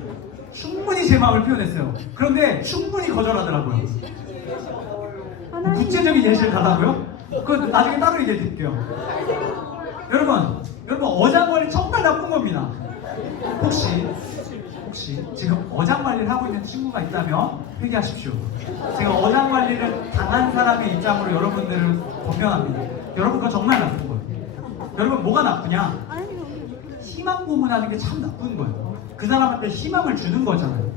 충분히 제 마음을 표현했어요. 그런데 충분히 거절하더라고요. 구체적인 예시를 달라고요? 그건 나중에 따로 얘기해 드릴게요. 여러분 어장관리 정말 나쁜 겁니다. 혹시 지금 어장관리를 하고 있는 친구가 있다면 회개하십시오. 제가 어장관리를 당한 사람의 입장으로 여러분들을 권면합니다. 여러분 그거 정말 나쁜 거예요. 여러분 뭐가 나쁘냐? 희망 고문하는 게 참 나쁜 거예요. 그 사람한테 희망을 주는 거잖아요.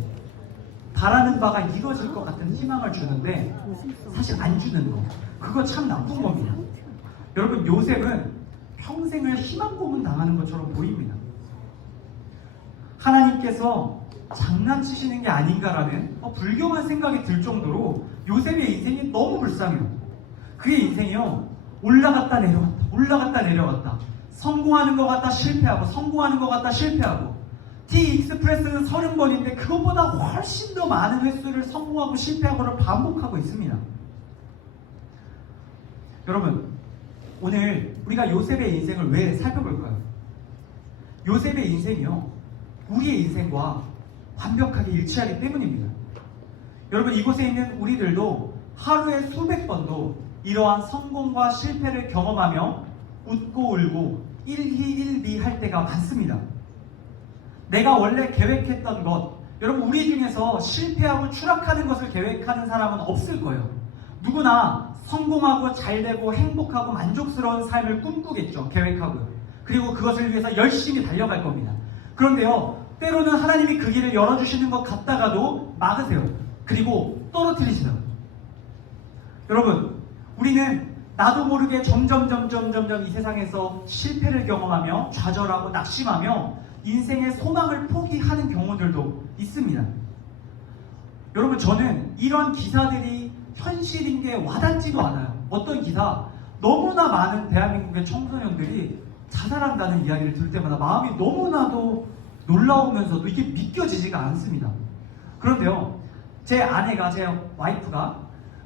바라는 바가 이루어질 것 같은 희망을 주는데 사실 안 주는 거, 그거 참 나쁜 겁니다. 여러분 요셉은 평생을 희망 고문 당하는 것처럼 보입니다. 하나님께서 장난치시는 게 아닌가라는 불경한 생각이 들 정도로 요셉의 인생이 너무 불쌍해요. 그의 인생이요, 올라갔다 내려갔다, 성공하는 것 같다 실패하고, 성공하는 것 같다 실패하고. T-익스프레스는 30번인데 그것보다 훨씬 더 많은 횟수를 성공하고 실패하고를 반복하고 있습니다. 여러분, 오늘 우리가 요셉의 인생을 왜 살펴볼까요? 요셉의 인생이요, 우리의 인생과 완벽하게 일치하기 때문입니다. 여러분, 이곳에 있는 우리들도 하루에 수백 번도 이러한 성공과 실패를 경험하며 웃고 울고 일희일비 할 때가 많습니다. 내가 원래 계획했던 것, 여러분 우리 중에서 실패하고 추락하는 것을 계획하는 사람은 없을 거예요. 누구나 성공하고 잘되고 행복하고 만족스러운 삶을 꿈꾸겠죠. 계획하고요. 그리고 그것을 위해서 열심히 달려갈 겁니다. 그런데요, 때로는 하나님이 그 길을 열어주시는 것 같다가도 막으세요. 그리고 떨어뜨리세요. 여러분, 우리는 나도 모르게 점점 이 세상에서 실패를 경험하며 좌절하고 낙심하며 인생의 소망을 포기하는 경우들도 있습니다. 여러분, 저는 이런 기사들이 현실인 게 와닿지도 않아요. 어떤 기사, 너무나 많은 대한민국의 청소년들이 자살한다는 이야기를 들을 때마다 마음이 너무나도 놀라우면서도 이게 믿겨지지가 않습니다. 그런데요, 제 와이프가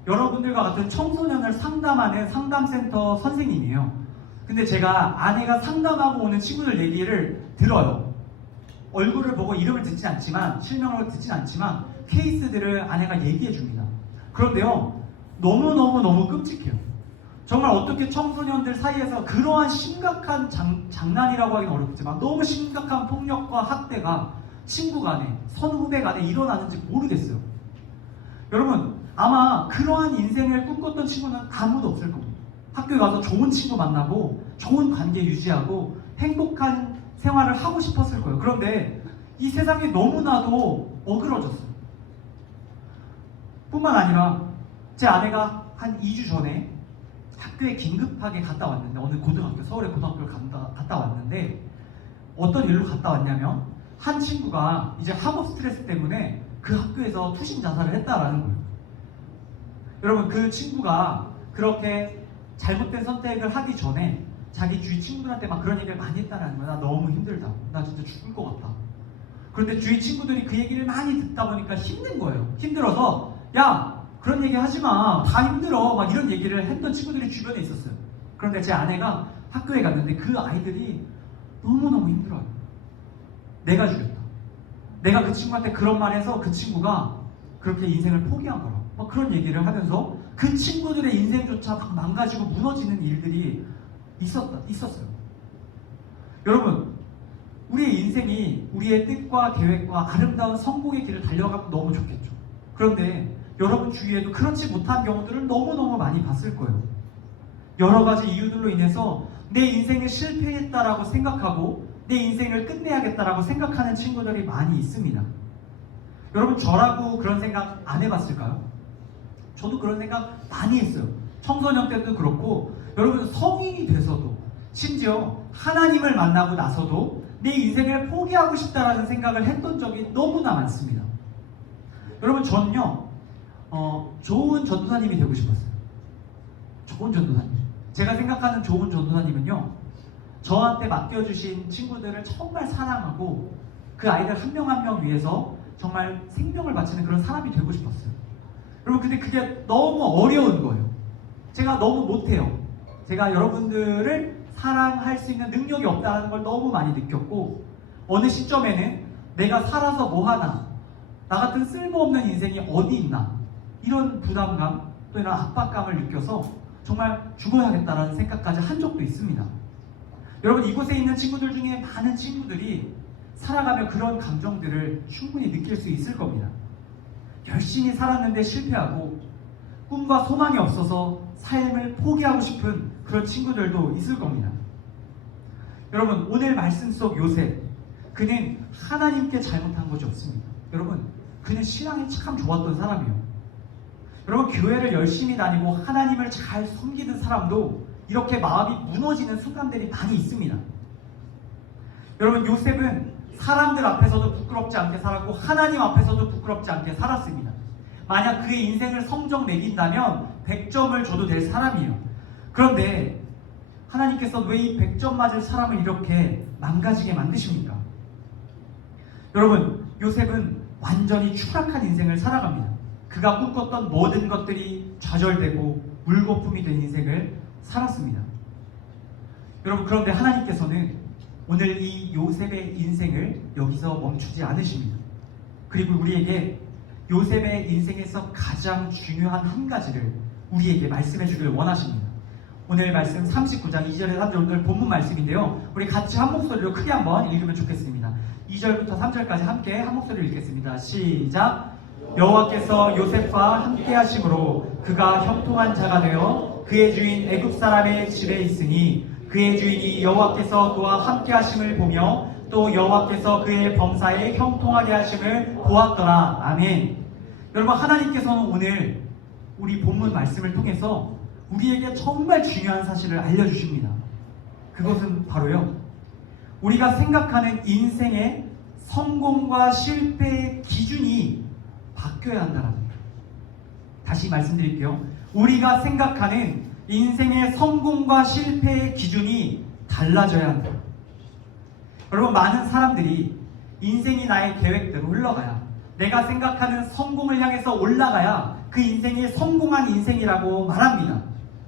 여러분들과 같은 청소년을 상담하는 상담센터 선생님이에요. 근데 제가 아내가 상담하고 오는 친구들 얘기를 들어요. 얼굴을 보고 이름을 듣지 않지만, 실명을 듣진 않지만 케이스들을 아내가 얘기해 줍니다. 그런데요, 너무 끔찍해요. 정말 어떻게 청소년들 사이에서 그러한 심각한 장난이라고 하기는 어렵지만 너무 심각한 폭력과 학대가 친구 간에, 선후배 간에 일어나는지 모르겠어요. 여러분, 아마 그러한 인생을 꿈꿨던 친구는 아무도 없을 겁니다. 학교에 가서 좋은 친구 만나고 좋은 관계 유지하고 행복한 생활을 하고 싶었을 거예요. 그런데 이 세상이 너무나도 어그러졌어요. 뿐만 아니라 제 아내가 한 2주 전에 학교에 긴급하게 갔다 왔는데, 어느 고등학교, 서울의 고등학교를 갔다 왔는데 어떤 일로 갔다 왔냐면 한 친구가 이제 학업 스트레스 때문에 그 학교에서 투신 자살을 했다라는 거예요. 여러분, 그 친구가 그렇게 잘못된 선택을 하기 전에 자기 주위 친구들한테 막 그런 얘기를 많이 했다는 거야. 나 너무 힘들다. 나 진짜 죽을 것 같아. 그런데 주위 친구들이 그 얘기를 많이 듣다 보니까 힘든 거예요. 힘들어서 야, 그런 얘기 하지 마. 다 힘들어. 막 이런 얘기를 했던 친구들이 주변에 있었어요. 그런데 제 아내가 학교에 갔는데 그 아이들이 너무너무 힘들어요. 내가 죽였다. 내가 그 친구한테 그런 말 해서 그 친구가 그렇게 인생을 포기한 거라. 막 그런 얘기를 하면서 그 친구들의 인생조차 막 망가지고 무너지는 일들이 있었어요. 여러분, 우리의 인생이 우리의 뜻과 계획과 아름다운 성공의 길을 달려가면 너무 좋겠죠. 그런데 여러분 주위에도 그렇지 못한 경우들을 너무너무 많이 봤을 거예요. 여러 가지 이유들로 인해서 내 인생을 실패했다라고 생각하고 내 인생을 끝내야겠다라고 생각하는 친구들이 많이 있습니다. 여러분 저라고 그런 생각 안 해봤을까요? 저도 그런 생각 많이 했어요. 청소년 때도 그렇고 여러분 성인이 돼서도 심지어 하나님을 만나고 나서도 내 인생을 포기하고 싶다라는 생각을 했던 적이 너무나 많습니다. 여러분 저는요 좋은 전도사님이 되고 싶었어요. 좋은 전도사님. 제가 생각하는 좋은 전도사님은요 저한테 맡겨주신 친구들을 정말 사랑하고 그 아이들 한 명 한 명 위해서 정말 생명을 바치는 그런 사람이 되고 싶었어요. 여러분 근데 그게 너무 어려운 거예요. 제가 너무 못해요. 제가 여러분들을 사랑할 수 있는 능력이 없다는 걸 너무 많이 느꼈고 어느 시점에는 내가 살아서 뭐하나 나 같은 쓸모없는 인생이 어디 있나 이런 부담감 또 이런 압박감을 느껴서 정말 죽어야겠다라는 생각까지 한 적도 있습니다. 여러분 이곳에 있는 친구들 중에 많은 친구들이 살아가며 그런 감정들을 충분히 느낄 수 있을 겁니다. 열심히 살았는데 실패하고 꿈과 소망이 없어서 삶을 포기하고 싶은 그런 친구들도 있을 겁니다. 여러분 오늘 말씀 속 요셉 그는 하나님께 잘못한 것이 없습니다. 여러분 그는 신앙이 참 좋았던 사람이에요. 여러분 교회를 열심히 다니고 하나님을 잘 섬기는 사람도 이렇게 마음이 무너지는 순간들이 많이 있습니다. 여러분 요셉은 사람들 앞에서도 부끄럽지 않게 살았고 하나님 앞에서도 부끄럽지 않게 살았습니다. 만약 그의 인생을 성적 매긴다면 100점을 줘도 될 사람이에요. 그런데 하나님께서 왜 이 100점 맞을 사람을 이렇게 망가지게 만드십니까? 여러분 요셉은 완전히 추락한 인생을 살아갑니다. 그가 꿈꿨던 모든 것들이 좌절되고 물거품이 된 인생을 살았습니다. 여러분 그런데 하나님께서는 오늘 이 요셉의 인생을 여기서 멈추지 않으십니다. 그리고 우리에게 요셉의 인생에서 가장 중요한 한 가지를 우리에게 말씀해 주길 원하십니다. 오늘 말씀 39장 2절에 3절 오늘 본문 말씀인데요. 우리 같이 한 목소리로 크게 한번 읽으면 좋겠습니다. 2절부터 3절까지 함께 한 목소리로 읽겠습니다. 시작! 여호와께서 요셉과 함께 하심으로 그가 형통한 자가 되어 그의 주인 애굽 사람의 집에 있으니 그의 주인이 여호와께서 그와 함께 하심을 보며 또 여호와께서 그의 범사에 형통하게 하심을 보았더라. 아멘. 여러분 하나님께서는 오늘 우리 본문 말씀을 통해서 우리에게 정말 중요한 사실을 알려주십니다. 그것은 바로요 우리가 생각하는 인생의 성공과 실패의 기준이 바뀌어야 한다는 거예요. 다시 말씀드릴게요. 우리가 생각하는 인생의 성공과 실패의 기준이 달라져야 한다. 여러분 많은 사람들이 인생이 나의 계획대로 흘러가야 내가 생각하는 성공을 향해서 올라가야 그 인생이 성공한 인생이라고 말합니다.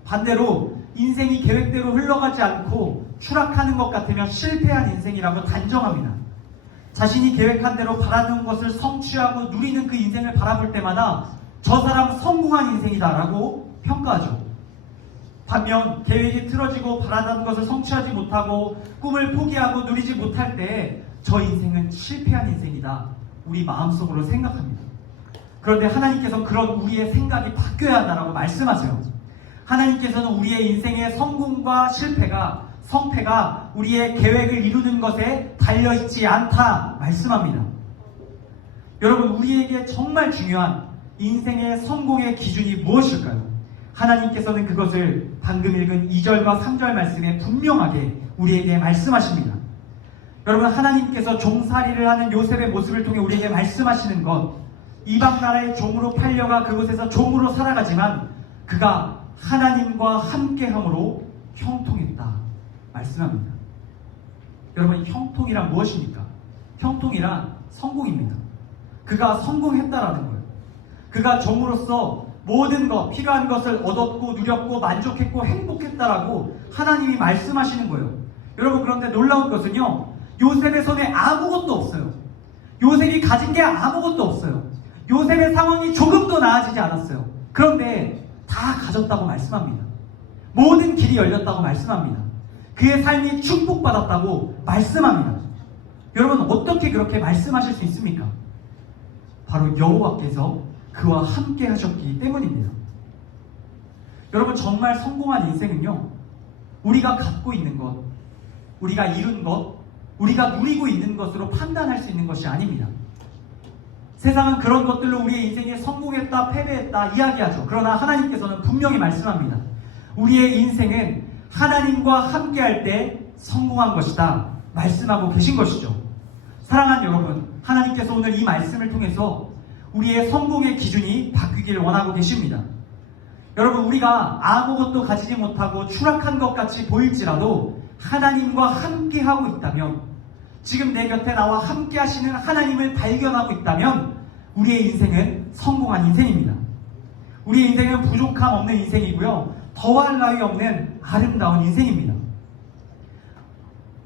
반대로 인생이 계획대로 흘러가지 않고 추락하는 것 같으면 실패한 인생이라고 단정합니다. 자신이 계획한 대로 바라는 것을 성취하고 누리는 그 인생을 바라볼 때마다 저 사람은 성공한 인생이다라고 평가하죠. 반면 계획이 틀어지고 바라는 것을 성취하지 못하고 꿈을 포기하고 누리지 못할 때 저 인생은 실패한 인생이다 우리 마음속으로 생각합니다. 그런데 하나님께서는 그런 우리의 생각이 바뀌어야 한다고 말씀하세요. 하나님께서는 우리의 인생의 성공과 실패가 성패가 우리의 계획을 이루는 것에 달려있지 않다 말씀합니다. 여러분 우리에게 정말 중요한 인생의 성공의 기준이 무엇일까요? 하나님께서는 그것을 방금 읽은 2절과 3절 말씀에 분명하게 우리에게 말씀하십니다. 여러분 하나님께서 종살이를 하는 요셉의 모습을 통해 우리에게 말씀하시는 것 이방 나라의 종으로 팔려가 그곳에서 종으로 살아가지만 그가 하나님과 함께함으로 형통했다 말씀합니다. 여러분 형통이란 무엇입니까? 형통이란 성공입니다. 그가 성공했다라는 거예요. 그가 종으로서 모든 것 필요한 것을 얻었고 누렸고 만족했고 행복했다라고 하나님이 말씀하시는 거예요. 여러분 그런데 놀라운 것은요 요셉의 손에 아무것도 없어요. 요셉이 가진 게 아무것도 없어요. 요셉의 상황이 조금도 나아지지 않았어요. 그런데 다 가졌다고 말씀합니다. 모든 길이 열렸다고 말씀합니다. 그의 삶이 축복받았다고 말씀합니다. 여러분, 어떻게 그렇게 말씀하실 수 있습니까? 바로 여호와께서 그와 함께 하셨기 때문입니다. 여러분, 정말 성공한 인생은요, 우리가 갖고 있는 것, 우리가 이룬 것, 우리가 누리고 있는 것으로 판단할 수 있는 것이 아닙니다. 세상은 그런 것들로 우리의 인생에 성공했다, 패배했다 이야기하죠. 그러나 하나님께서는 분명히 말씀합니다. 우리의 인생은 하나님과 함께할 때 성공한 것이다 말씀하고 계신 것이죠. 사랑하는 여러분, 하나님께서 오늘 이 말씀을 통해서 우리의 성공의 기준이 바뀌기를 원하고 계십니다. 여러분, 우리가 아무것도 가지지 못하고 추락한 것 같이 보일지라도 하나님과 함께하고 있다면, 지금 내 곁에 나와 함께 하시는 하나님을 발견하고 있다면 우리의 인생은 성공한 인생입니다. 우리의 인생은 부족함 없는 인생이고요, 더할 나위 없는 아름다운 인생입니다.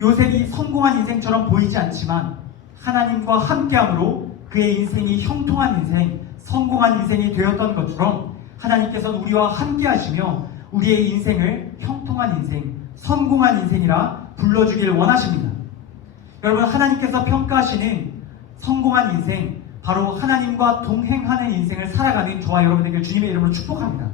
요셉이 성공한 인생처럼 보이지 않지만 하나님과 함께함으로 그의 인생이 형통한 인생, 성공한 인생이 되었던 것처럼 하나님께서는 우리와 함께 하시며 우리의 인생을 형통한 인생, 성공한 인생이라 불러주길 원하십니다. 여러분, 하나님께서 평가하시는 성공한 인생, 바로 하나님과 동행하는 인생을 살아가는 저와 여러분에게 주님의 이름으로 축복합니다.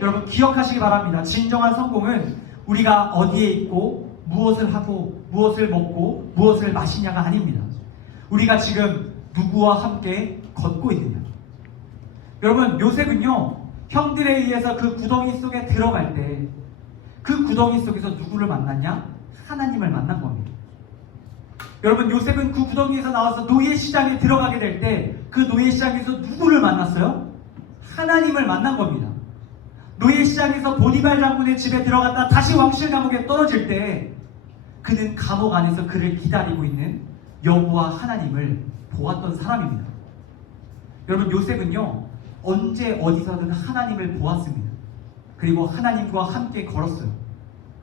여러분, 기억하시기 바랍니다. 진정한 성공은 우리가 어디에 있고 무엇을 하고 무엇을 먹고 무엇을 마시냐가 아닙니다. 우리가 지금 누구와 함께 걷고 있느냐. 여러분, 요셉은요, 형들에 의해서 그 구덩이 속에 들어갈 때 그 구덩이 속에서 누구를 만났냐? 하나님을 만난 겁니다. 여러분, 요셉은 그 구덩이에서 나와서 노예시장에 들어가게 될 때 그 노예시장에서 누구를 만났어요? 하나님을 만난 겁니다. 노예시장에서 보디발 장군의 집에 들어갔다 다시 왕실 감옥에 떨어질 때 그는 감옥 안에서 그를 기다리고 있는 여호와 하나님을 보았던 사람입니다. 여러분, 요셉은요, 언제 어디서든 하나님을 보았습니다. 그리고 하나님과 함께 걸었어요.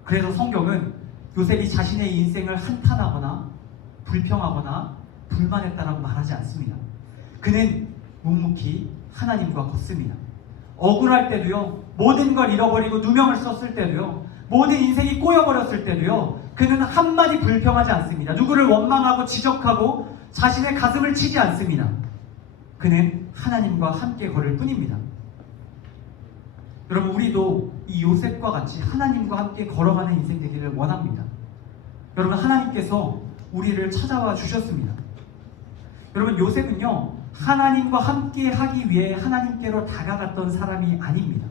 그래서 성경은 요셉이 자신의 인생을 한탄하거나 불평하거나 불만했다라고 말하지 않습니다. 그는 묵묵히 하나님과 걷습니다. 억울할 때도요, 모든 걸 잃어버리고 누명을 썼을 때도요, 모든 인생이 꼬여버렸을 때도요, 그는 한마디 불평하지 않습니다. 누구를 원망하고 지적하고 자신의 가슴을 치지 않습니다. 그는 하나님과 함께 걸을 뿐입니다. 여러분, 우리도 이 요셉과 같이 하나님과 함께 걸어가는 인생 되기를 원합니다. 여러분, 하나님께서 우리를 찾아와 주셨습니다. 여러분, 요셉은요, 하나님과 함께 하기 위해 하나님께로 다가갔던 사람이 아닙니다.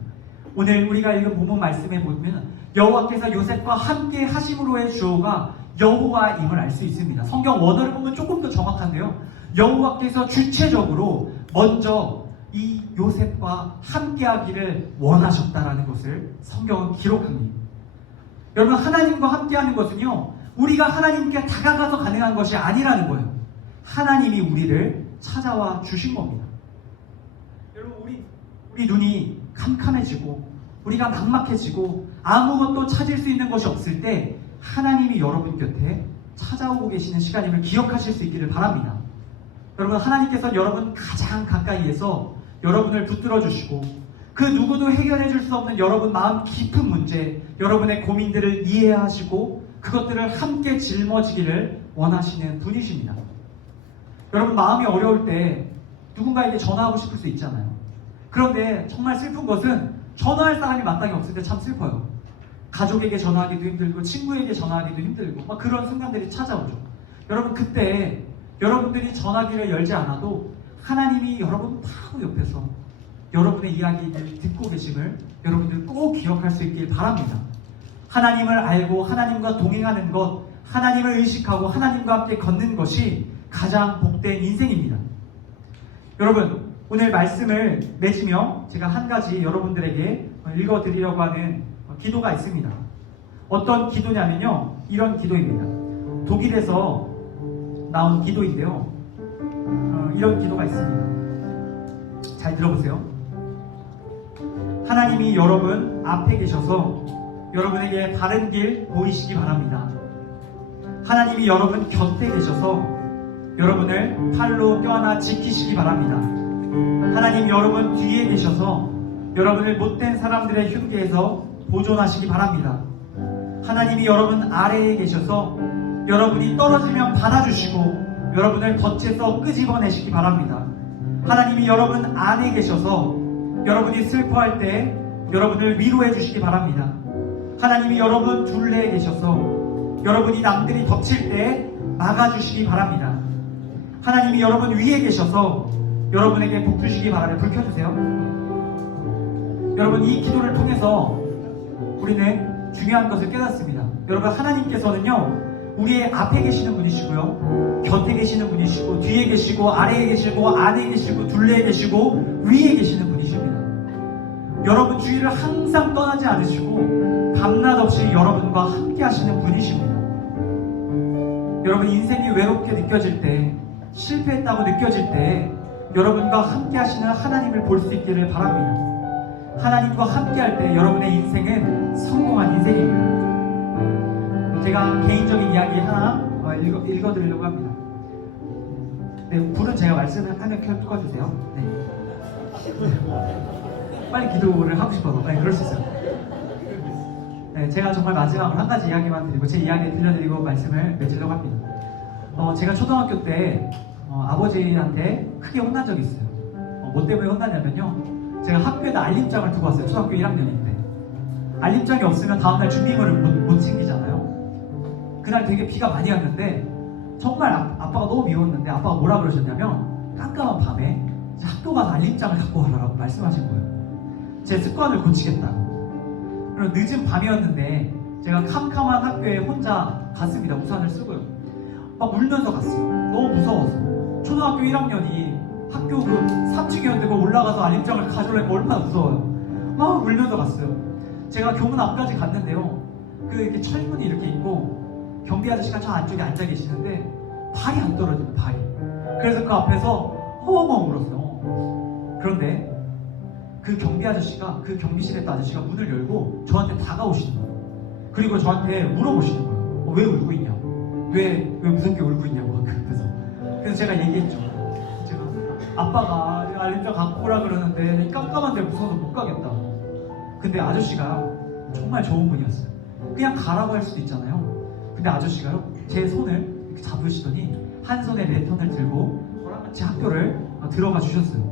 오늘 우리가 읽은 본문 말씀에 보면 여호와께서 요셉과 함께 하심으로의 주어가 여호와임을 알 수 있습니다. 성경 원어를 보면 조금 더 정확한데요, 여호와께서 주체적으로 먼저 이 요셉과 함께 하기를 원하셨다라는 것을 성경은 기록합니다. 여러분, 하나님과 함께 하는 것은요, 우리가 하나님께 다가가서 가능한 것이 아니라는 거예요. 하나님이 우리를 찾아와 주신 겁니다. 여러분, 우리 눈이 캄캄해지고 우리가 막막해지고 아무것도 찾을 수 있는 것이 없을 때 하나님이 여러분 곁에 찾아오고 계시는 시간임을 기억하실 수 있기를 바랍니다. 여러분, 하나님께서는 여러분 가장 가까이에서 여러분을 붙들어 주시고 그 누구도 해결해 줄 수 없는 여러분 마음 깊은 문제, 여러분의 고민들을 이해하시고 그것들을 함께 짊어지기를 원하시는 분이십니다. 여러분, 마음이 어려울 때 누군가에게 전화하고 싶을 수 있잖아요. 그런데 정말 슬픈 것은 전화할 사람이 마땅히 없을 때 참 슬퍼요. 가족에게 전화하기도 힘들고 친구에게 전화하기도 힘들고 막 그런 순간들이 찾아오죠. 여러분, 그때 여러분들이 전화기를 열지 않아도 하나님이 여러분 바로 옆에서 여러분의 이야기를 듣고 계심을 여러분들 꼭 기억할 수 있길 바랍니다. 하나님을 알고 하나님과 동행하는 것, 하나님을 의식하고 하나님과 함께 걷는 것이 가장 복된 인생입니다. 여러분, 오늘 말씀을 맺으며 제가 한 가지 여러분들에게 읽어드리려고 하는 기도가 있습니다. 어떤 기도냐면요, 이런 기도입니다. 독일에서 나온 기도인데요, 이런 기도가 있습니다. 잘 들어보세요. 하나님이 여러분 앞에 계셔서 여러분에게 바른 길 보이시기 바랍니다. 하나님이 여러분 곁에 계셔서 여러분을 팔로 껴안아 지키시기 바랍니다. 하나님 여러분 뒤에 계셔서 여러분을 못된 사람들의 흉계에서 보존하시기 바랍니다. 하나님이 여러분 아래에 계셔서 여러분이 떨어지면 받아주시고 여러분을 덫에서 끄집어내시기 바랍니다. 하나님이 여러분 안에 계셔서 여러분이 슬퍼할 때 여러분을 위로해 주시기 바랍니다. 하나님이 여러분 둘레에 계셔서 여러분이 남들이 덮칠 때 막아주시기 바랍니다. 하나님이 여러분 위에 계셔서 여러분에게 복 주시기 바랍니다. 불 켜주세요. 여러분, 이 기도를 통해서 우리는 중요한 것을 깨닫습니다. 여러분, 하나님께서는요 우리의 앞에 계시는 분이시고요, 곁에 계시는 분이시고, 뒤에 계시고, 아래에 계시고, 안에 계시고, 둘레에 계시고, 위에 계시는 분이십니다. 여러분 주위를 항상 떠나지 않으시고 밤낮 없이 여러분과 함께 하시는 분이십니다. 여러분, 인생이 외롭게 느껴질 때, 실패했다고 느껴질 때 여러분과 함께 하시는 하나님을 볼 수 있기를 바랍니다. 하나님과 함께 할 때 여러분의 인생은 성공한 인생입니다. 제가 개인적인 이야기 하나 읽어드리려고 합니다. 네, 불은 제가 말씀을 하면 켜주세요. 네. 빨리 기도를 하고 싶어서. 네, 그럴 수 있어요. 네, 제가 정말 마지막으로 한 가지 이야기만 드리고 제 이야기 들려드리고 말씀을 맺으려고 합니다. 제가 초등학교 때 아버지한테 크게 혼난 적이 있어요. 뭐 때문에 혼났냐면요, 제가 학교에다 알림장을 두고 왔어요. 초등학교 1학년인데 알림장이 없으면 다음날 준비물을 못 챙기잖아요. 그날 되게 비가 많이 왔는데 정말 아빠가 너무 미웠는데 아빠가 뭐라 그러셨냐면 깜깜한 밤에 이제 학교 가서 알림장을 갖고 가라고 말씀하신 거예요. 제 습관을 고치겠다고. 그리고 늦은 밤이었는데 제가 캄캄한 학교에 혼자 갔습니다. 우산을 쓰고요. 막 울면서 갔어요. 너무 무서워서. 초등학교 1학년이 학교 그 3층이었는데 그걸 올라가서 알림장을 가져오려니까 얼마나 무서워요. 막 울면서 갔어요. 제가 교문 앞까지 갔는데요, 그 이렇게 철문이 이렇게 있고 경비 아저씨가 저 안쪽에 앉아 계시는데 발이 안 떨어져요. 발이. 그래서 그 앞에서 허엉허엉 울었어요. 그런데 그 경비 아저씨가, 그 경비실에 있던 아저씨가 문을 열고 저한테 다가오시는 거예요. 그리고 저한테 물어보시는 거예요. 왜 울고 있냐고, 왜 무섭게 울고 있냐고. 그래서 제가 얘기했죠. 제가 아빠가 알림장 갖고 오라 그러는데 깜깜한데 무서워서 못 가겠다. 근데 아저씨가 정말 좋은 분이었어요. 그냥 가라고 할 수도 있잖아요. 근데 아저씨가요, 제 손을 이렇게 잡으시더니 한 손에 랜턴을 들고 저랑 같이 학교를 들어가 주셨어요.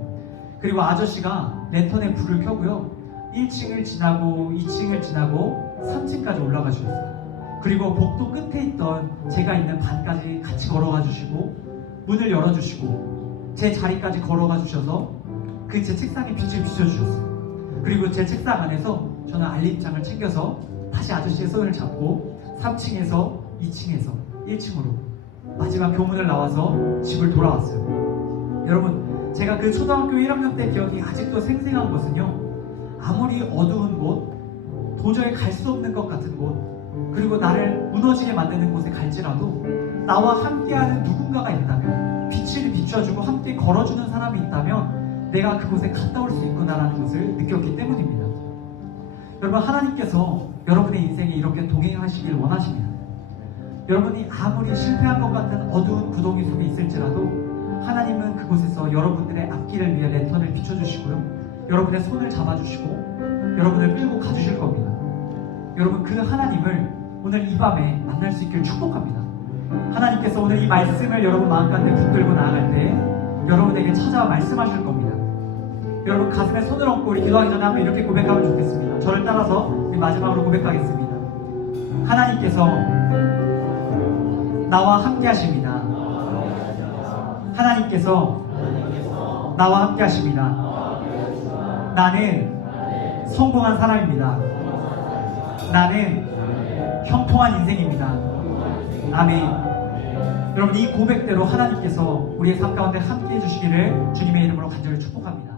그리고 아저씨가 랜턴에 불을 켜고요, 1층을 지나고 2층을 지나고 3층까지 올라가 주셨어요. 그리고 복도 끝에 있던 제가 있는 반까지 같이 걸어가 주시고 문을 열어주시고 제 자리까지 걸어가 주셔서 그 제 책상에 빛을 비춰주셨어요. 그리고 제 책상 안에서 저는 알림장을 챙겨서 다시 아저씨의 손을 잡고 3층에서 2층에서 1층으로 마지막 교문을 나와서 집을 돌아왔어요. 여러분, 제가 그 초등학교 1학년 때 기억이 아직도 생생한 것은요, 아무리 어두운 곳, 도저히 갈 수 없는 것 같은 곳, 그리고 나를 무너지게 만드는 곳에 갈지라도 나와 함께하는 누군가가 있다면, 빛을 비춰주고 함께 걸어주는 사람이 있다면 내가 그곳에 갔다 올 수 있구나라는 것을 느꼈기 때문입니다. 여러분, 하나님께서 여러분의 인생에 이렇게 동행하시길 원하십니다. 여러분이 아무리 실패한 것 같은 어두운 구덩이 속에 있을지라도 하나님은 그곳에서 여러분들의 앞길을 위해 랜턴을 비춰주시고요, 여러분의 손을 잡아주시고 여러분을 끌고 가주실 겁니다. 여러분, 그 하나님을 오늘 이 밤에 만날 수 있길 축복합니다. 하나님께서 오늘 이 말씀을 여러분 마음가운데 붙들고 나아갈 때 여러분에게 찾아와 말씀하실 겁니다. 여러분, 가슴에 손을 얹고 우리 기도하기 전에 한번 이렇게 고백하면 좋겠습니다. 저를 따라서 우리 마지막으로 고백하겠습니다. 하나님께서 나와 함께 하십니다. 하나님께서 나와 함께 하십니다. 나는 성공한 사람입니다. 나는 형통한 인생입니다. 아멘. 여러분, 이 고백대로 하나님께서 우리의 삶 가운데 함께 해주시기를 주님의 이름으로 간절히 축복합니다.